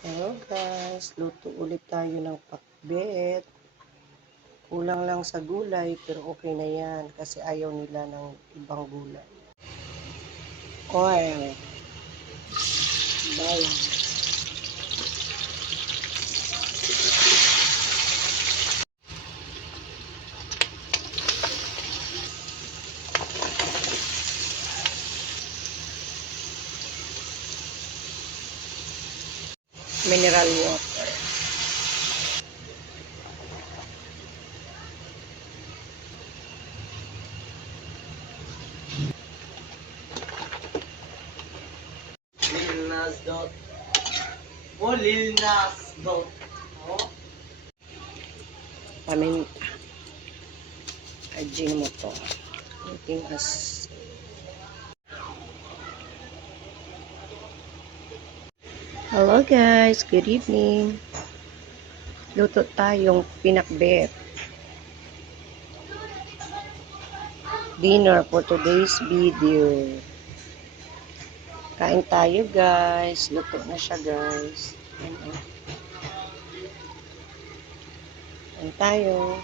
Hello guys, luto ulit tayo ng pakbet. Kulang lang sa gulay pero okay na yan kasi ayaw nila ng ibang gulay. Oil, bawang, mineral water. Lil Nas Dot. Oh, Lil Nas Dot. Oh. Paminta. Ajin mo to. Looking as Hello guys, good evening. Luto tayong pinakbet. Dinner for today's video. Kain tayo guys. Luto na siya guys. Kain tayo.